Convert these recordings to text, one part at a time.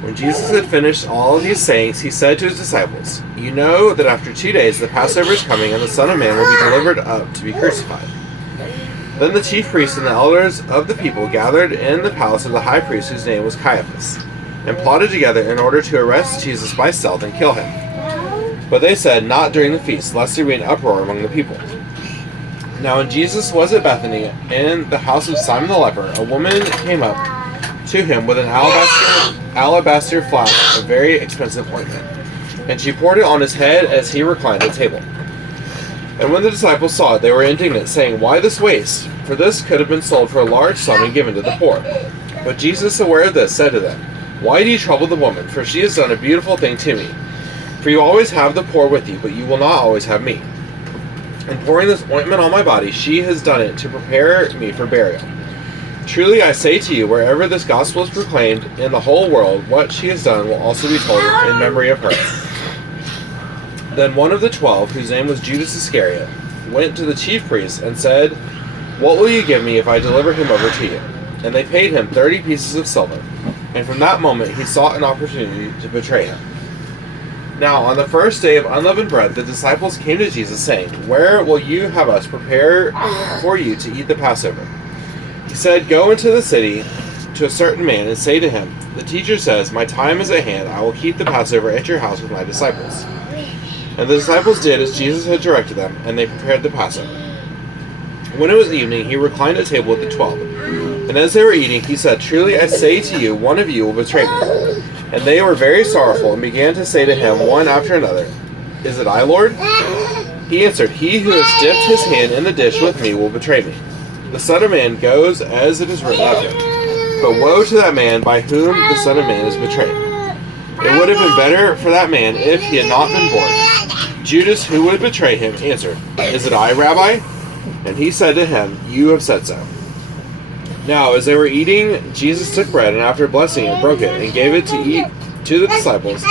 When Jesus had finished all of these sayings, he said to his disciples, "You know that after 2 days the Passover is coming, and the Son of Man will be delivered up to be crucified." Then the chief priests and the elders of the people gathered in the palace of the high priest, whose name was Caiaphas, and plotted together in order to arrest Jesus by stealth and kill him. But they said, "Not during the feast, lest there be an uproar among the people." Now when Jesus was at Bethany, in the house of Simon the leper, a woman came up to him with an alabaster flask of very expensive ointment, and she poured it on his head as he reclined at table. And when the disciples saw it, they were indignant, saying, "Why this waste? For this could have been sold for a large sum and given to the poor." But Jesus, aware of this, said to them, "Why do you trouble the woman? For she has done a beautiful thing to me. For you always have the poor with you, but you will not always have me. In pouring this ointment on my body, she has done it to prepare me for burial. Truly I say to you, wherever this gospel is proclaimed in the whole world, what she has done will also be told in memory of her." Then one of the 12, whose name was Judas Iscariot, went to the chief priests and said, "What will you give me if I deliver him over to you?" And they paid him 30 pieces of silver. And from that moment he sought an opportunity to betray him. Now on the first day of unleavened bread, the disciples came to Jesus, saying, "Where will you have us prepare for you to eat the Passover?" He said, "Go into the city to a certain man and say to him, 'The teacher says, my time is at hand. I will keep the Passover at your house with my disciples.'" And the disciples did as Jesus had directed them, and they prepared the Passover. When it was evening, he reclined at table with the 12. And as they were eating, he said, "Truly I say to you, one of you will betray me." And they were very sorrowful, and began to say to him one after another, "Is it I, Lord?" He answered, "He who has dipped his hand in the dish with me will betray me. The Son of Man goes as it is written of him. But woe to that man by whom the Son of Man is betrayed. It would have been better for that man if he had not been born." Judas, who would betray him, answered, "Is it I, Rabbi?" And he said to him, "You have said so." Now, as they were eating, Jesus took bread, and after blessing it, broke it, and gave it to eat to the disciples,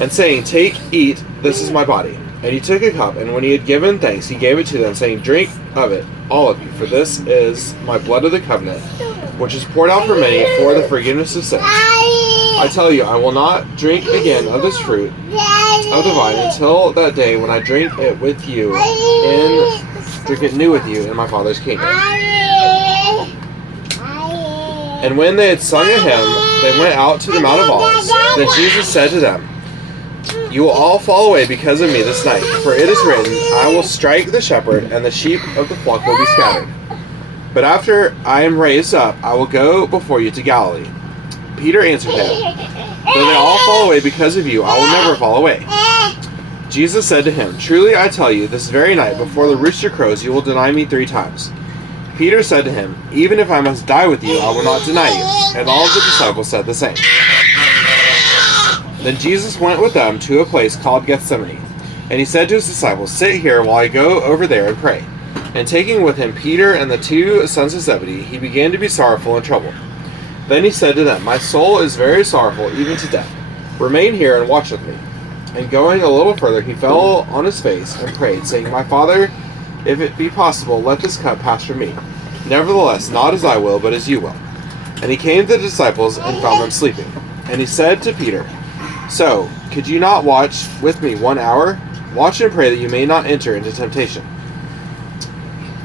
and saying, "Take, eat, this is my body." And he took a cup, and when he had given thanks, he gave it to them, saying, "Drink of it, all of you, for this is my blood of the covenant, which is poured out for many for the forgiveness of sins. I tell you, I will not drink again of this fruit of the vine until that day when I drink it new with you in my Father's kingdom." And when they had sung a hymn, they went out to the Mount of Olives. Then Jesus said to them, "You will all fall away because of me this night, for it is written, I will strike the shepherd, and the sheep of the flock will be scattered. But after I am raised up, I will go before you to Galilee." Peter answered him, "Though they all fall away because of you, I will never fall away." Jesus said to him, "Truly I tell you, this very night, before the rooster crows, you will deny me 3 times. Peter said to him, "Even if I must die with you, I will not deny you." And all of the disciples said the same. Then Jesus went with them to a place called Gethsemane, and he said to his disciples, "Sit here while I go over there and pray." And taking with him Peter and the 2 sons of Zebedee, he began to be sorrowful and troubled. Then he said to them, "My soul is very sorrowful, even to death. Remain here and watch with me." And going a little further, he fell on his face and prayed, saying, "My Father, if it be possible, let this cup pass from me. Nevertheless, not as I will, but as you will." And he came to the disciples and found them sleeping. And he said to Peter, "So, could you not watch with me 1 hour? Watch and pray that you may not enter into temptation.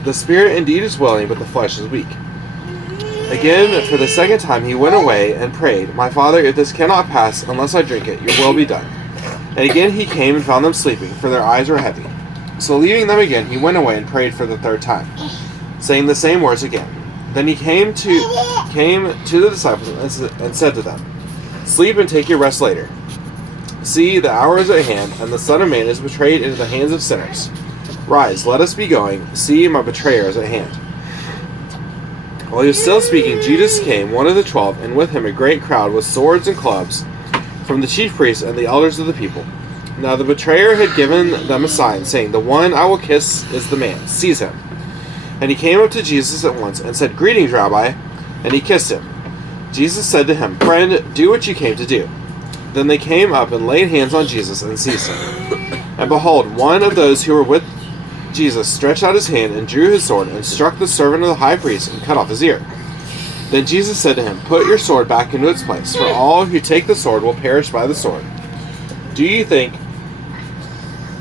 The spirit indeed is willing, but the flesh is weak." Again, for the second time, he went away and prayed, "My Father, if this cannot pass unless I drink it, your will be done." And again he came and found them sleeping, for their eyes were heavy. So leaving them again, he went away and prayed for the 3rd time, saying the same words again. Then he came to the disciples and said to them, "Sleep and take your rest later. See, the hour is at hand, and the Son of Man is betrayed into the hands of sinners. Rise, let us be going. See, my betrayer is at hand." While he was still speaking, Judas came, one of the 12, and with him a great crowd with swords and clubs from the chief priests and the elders of the people. Now the betrayer had given them a sign, saying, "The one I will kiss is the man. Seize him." And he came up to Jesus at once and said, "Greetings, Rabbi," and he kissed him. Jesus said to him, "Friend, do what you came to do." Then they came up and laid hands on Jesus and seized him. And behold, one of those who were with Jesus stretched out his hand and drew his sword and struck the servant of the high priest and cut off his ear. Then Jesus said to him, "Put your sword back into its place, for all who take the sword will perish by the sword. Do you think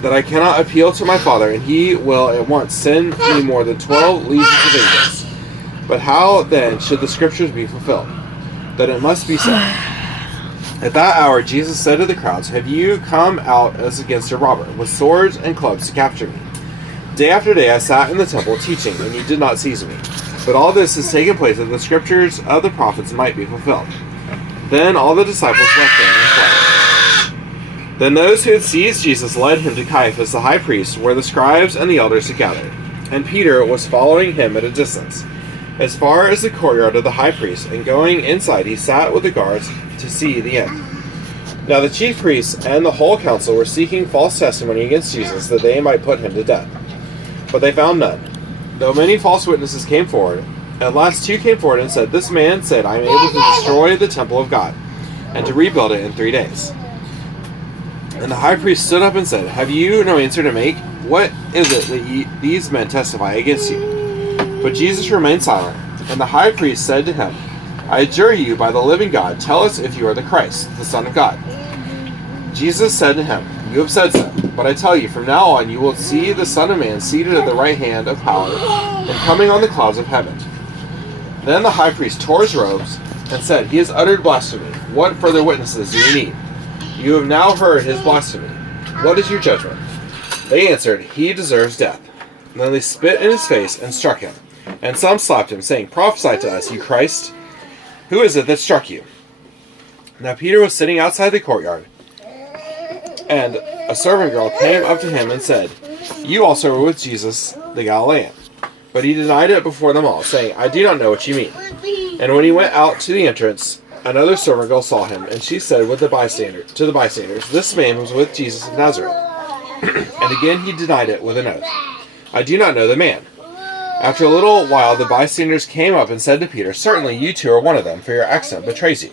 that I cannot appeal to my Father, and he will at once send me more than 12 legions of angels? But how then should the scriptures be fulfilled, that it must be so?" At that hour Jesus said to the crowds, "Have you come out as against a robber, with swords and clubs to capture me? Day after day I sat in the temple teaching, and you did not seize me. But all this has taken place that the scriptures of the prophets might be fulfilled." Then all the disciples left him and fled. Then those who had seized Jesus led him to Caiaphas the high priest, where the scribes and the elders had gathered. And Peter was following him at a distance, as far as the courtyard of the high priest, and going inside he sat with the guards to see the end. Now the chief priests and the whole council were seeking false testimony against Jesus, that they might put him to death. But they found none, though many false witnesses came forward. At last 2 came forward and said, "This man said, I am able to destroy the temple of God, and to rebuild it in 3 days." And the high priest stood up and said, "Have you no answer to make? What is it that these men testify against you?" But Jesus remained silent. And the high priest said to him, "I adjure you by the living God, tell us if you are the Christ, the Son of God." Jesus said to him, "You have said so, but I tell you, from now on you will see the Son of Man seated at the right hand of power, and coming on the clouds of heaven." Then the high priest tore his robes and said, "He has uttered blasphemy. What further witnesses do you need? You have now heard his blasphemy. What is your judgment?" They answered, "He deserves death." And then they spit in his face and struck him. And some slapped him, saying, "Prophesy to us, you Christ. Who is it that struck you?" Now Peter was sitting outside the courtyard, and a servant girl came up to him and said, "You also were with Jesus the Galilean." But he denied it before them all, saying, "I do not know what you mean." And when he went out to the entrance, another servant girl saw him, and she said to the bystanders, "This man was with Jesus of Nazareth." And again he denied it with an oath, "I do not know the man." After a little while the bystanders came up and said to Peter, "Certainly you too are one of them, for your accent betrays you."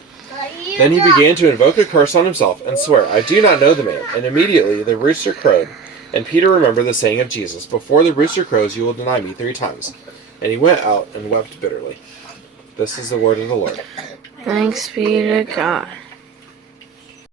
Then he began to invoke a curse on himself and swear, "I do not know the man." And immediately the rooster crowed. And Peter remembered the saying of Jesus, "Before the rooster crows, you will deny me 3 times." And he went out and wept bitterly. This is the word of the Lord. Thanks be to God.